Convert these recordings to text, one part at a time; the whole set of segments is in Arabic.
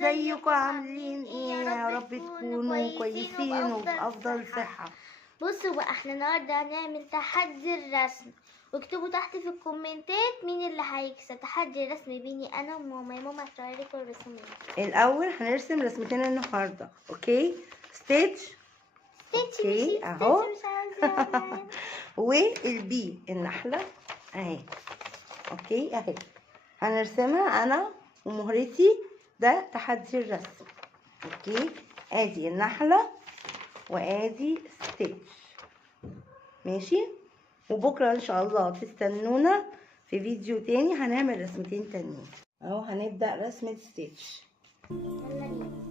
ازيكم عاملين ايه؟ يا رب تكونوا كويسين وفي افضل صحة. بصوا بقى، احنا النهارده هنعمل تحدي الرسم، واكتبوا تحت في الكومنتات مين اللي هيكسب. تحدي الرسم بيني انا وماما. يا ماما هتوريكم الرسومات. الاول هنرسم رسمتين النهارده. اوكي، ستيتش اوكي اهو. والبي النحلة اهي. اوكي اهي هنرسمها انا ومهرتي. ده تحدي الرسم. اوكي، ادي النحلة وادي ستيتش. ماشي، وبكرة ان شاء الله تستنونا في فيديو تاني هنعمل رسمتين تانيين. اهو هنبدأ رسمة ستيتش. يلا بينا.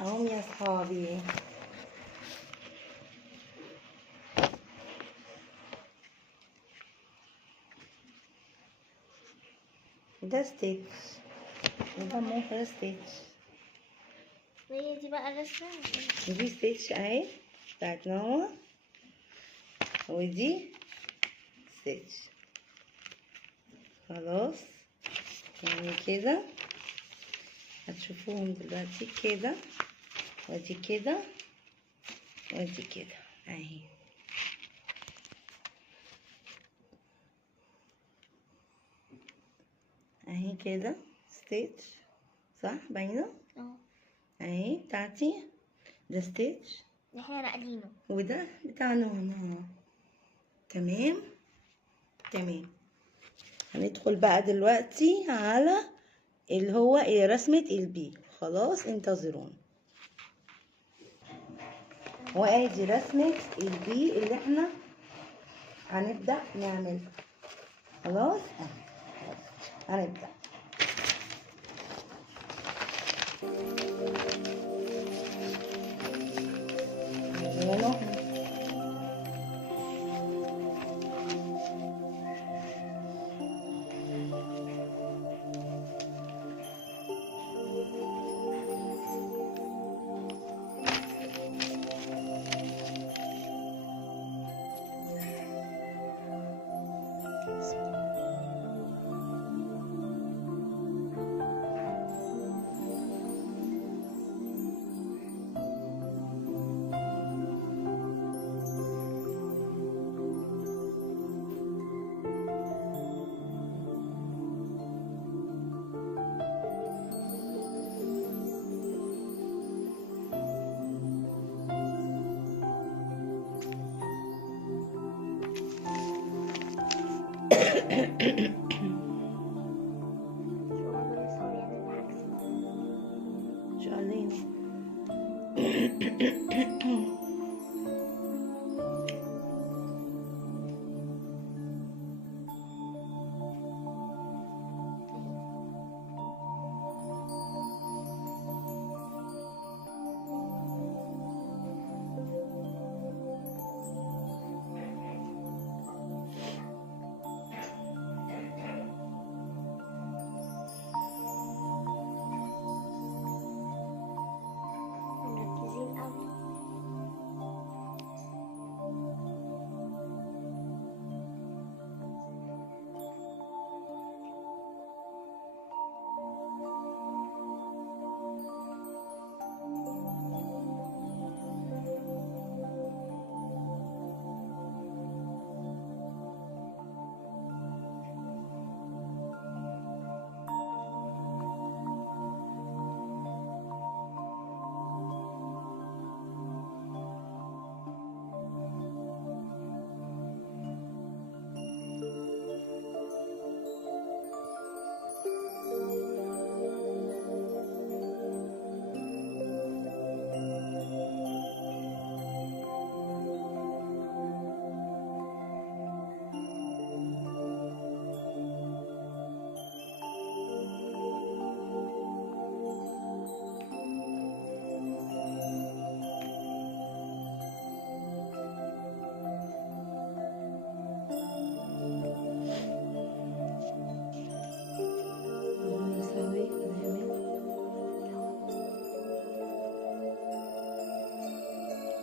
اهم يا صحابي. ده ستيتش وده مو ستيتش. وهي دي بقى الرسمة. دي ستيتش اهي بتاعت ماما، ودي ستيتش. خلاص يعني كده هتشوفوهم دلوقتي كده، ودي كده ودي كده اهي. اهي كده ستيتش، صح باينه اهي بتاعتي. ده ستيتش احنا ناقلينه، وده بتاع نونا. تمام تمام. هندخل بقى دلوقتي على اللي هو رسمة البي. خلاص انتظرونا. وادي رسمة البي اللي احنا هنبدأ نعملها. خلاص هنبدأ.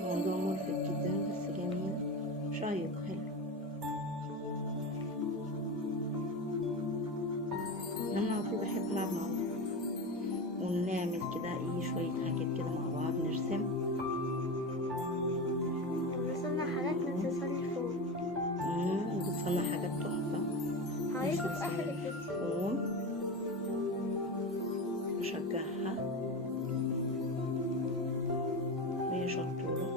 موضوع ملفت جدا بس جميل شيق حلو. انا على طول بحب العب مع بعض ونعمل كده شويه حاجات كده مع بعض، نرسم. وصلنا حاجات من تصلي فوق. وصلنا حاجات تحفه. هوريكم في اخر الفيديو. بشجعها وهي شطوره.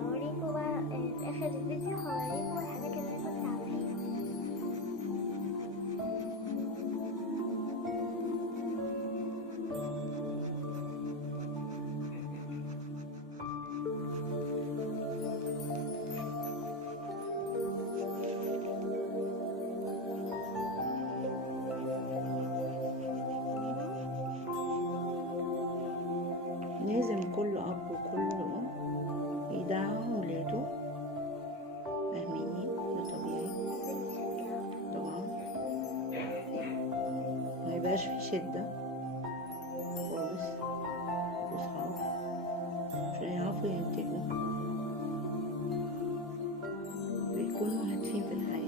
هوريكم بقى في اخر الفيديو، هوريكم الحاجات اللي انا كنت عاملاها. لازم كل اب وكل ام يدعم ولاده، فاهميني؟ ده طبيعي طبعا، ما يبقاش في شدة خالص، وصحاب عشان يعرفوا ينتجوا ويكونوا هادفين في الحياة.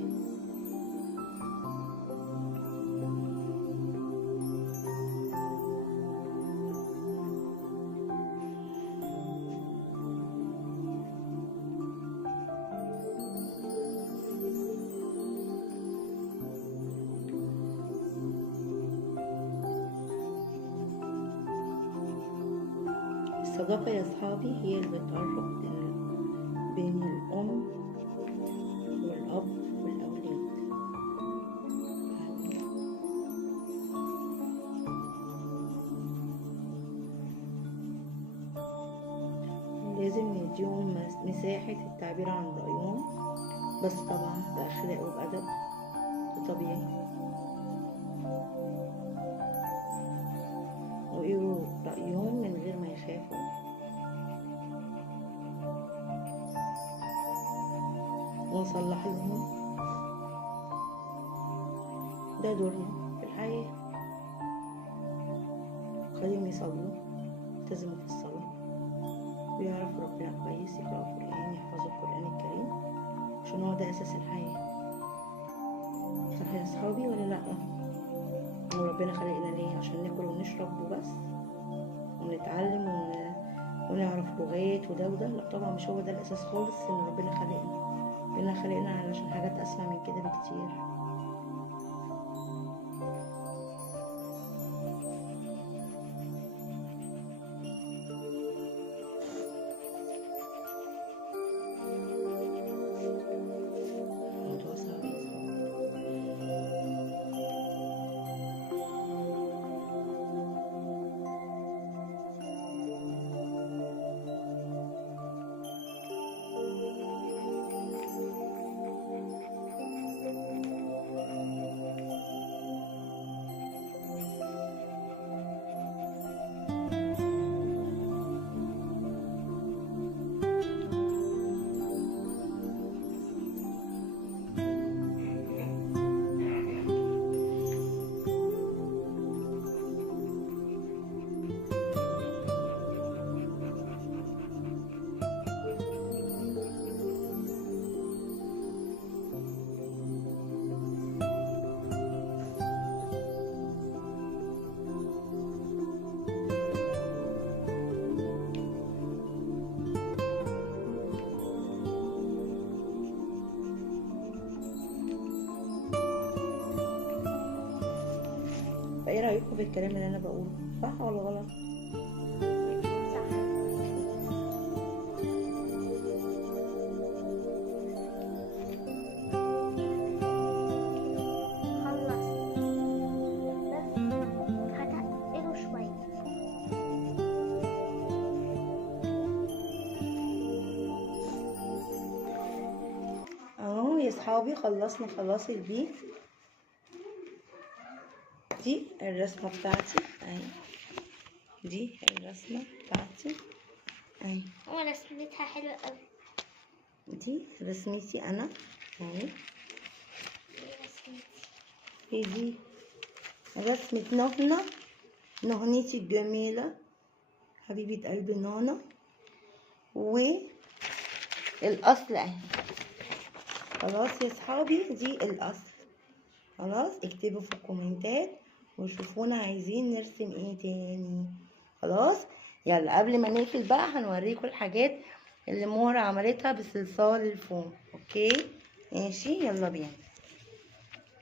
الصداقة يا صحابي هي اللي بتقرب بين الأم والأب والأولاد. لازم نديهم مساحة التعبير عن رأيهم، بس طبعا بأخلاق وبأدب، ده طبيعي، ويقولوا رأيهم من غير ما يخافوا، ونصلح لهم. ده دورنا في الحياة. خليهم يصلوا، يلتزموا في الصلاة، ويعرفوا ربنا كويس، يقرأوا القرآن، يحفظوا القرآن الكريم، عشان هو ده أساس الحياة. صح يا صحابي ولا لأ؟ وربنا خلقنا ليه؟ عشان ناكل ونشرب وبس، ونتعلم ونعرف لغات وده وده؟ لا طبعا، مش هو ده الأساس خالص. إن ربنا خلقنا علشان حاجات أسمى من كده بكتير. الموضوع صعب. فايه رأيكم في الكلام اللي انا بقوله؟ صح ولا غلط؟ صح. خلص، بس هتقله شوية. اهو يا صحابي خلصنا خلاص البيت. دي الرسمة بتاعتي اهي، دي الرسمة بتاعتي اهي، رسمتها حلوة قوي. دي رسمتي انا اهي. دي رسمتي. دي رسمة نهنتي الجميلة، حبيبة قلبي نانا. والأصل اهي. خلاص يا صحابي، دي الأصل. خلاص اكتبوا في الكومنتات وشوفونا عايزين نرسم ايه تاني. خلاص يلا، قبل ما نقفل بقى هنوريكم الحاجات اللي مورا عملتها بصلصال الفوم. اوكي ماشي، يلا بينا.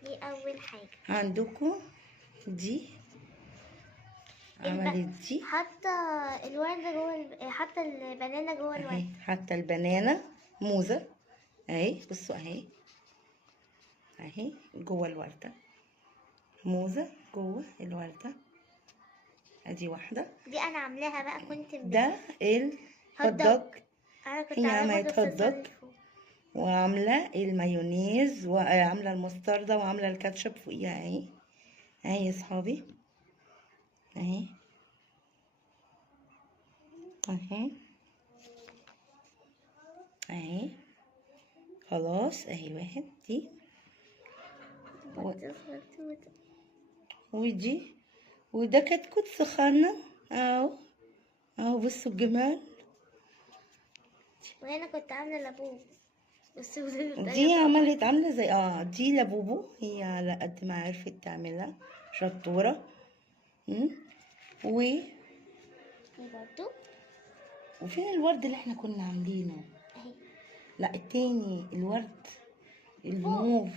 دي أول حاجة عندكم دي عملت دي، حتى الوردة جوه حتى البنانة جوه اهي، الوردة. حتى البنانة موزة اهي، بصوا اهي اهي جوه الوردة، موزة جوه الوردة. ادي واحدة. دي أنا عاملاها بقى، كنت ده الهوت دوج، أنا كنت هي عاملاها عملت برضه هوت دوج، بصلصال. وعاملة المايونيز، وعاملة المستردة، وعاملة الكاتشب فوقيها اهي. اهي يا صحابي اهي، اهي اهي خلاص، اهي واحد دي ودي، وده كتكوت سخانة اهو اهو، بصوا الجمال. وهنا كنت عاملة لابوه بس دي عملت عاملة زي دي لبوبو، هي على قد ما عرفت تعملها شطورة. برضو. وفين الورد اللي احنا كنا عاملينه؟ اهي. لا التاني، الورد الموف.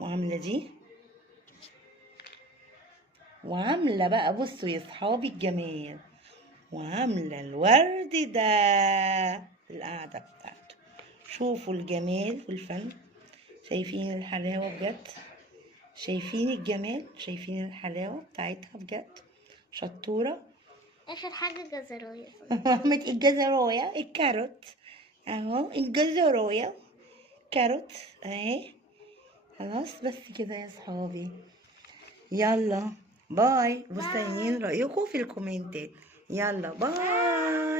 وعاملة دي، وعاملة بقى بصوا يا صحابي الجمال، وعاملة الورد ده في القعدة بتاعته. شوفوا الجمال والفن، شايفين الحلاوة بجد، شايفين الجمال، شايفين الحلاوة بتاعتها بجد، شطورة. اخر حاجة جزراية. عملت الجزراية الكاروت اهو، الجزراية كاروت اهي. خلاص بس كده يا صحابي، يلا باي، مستنيين رأيكم في الكومنتات. يلا باي.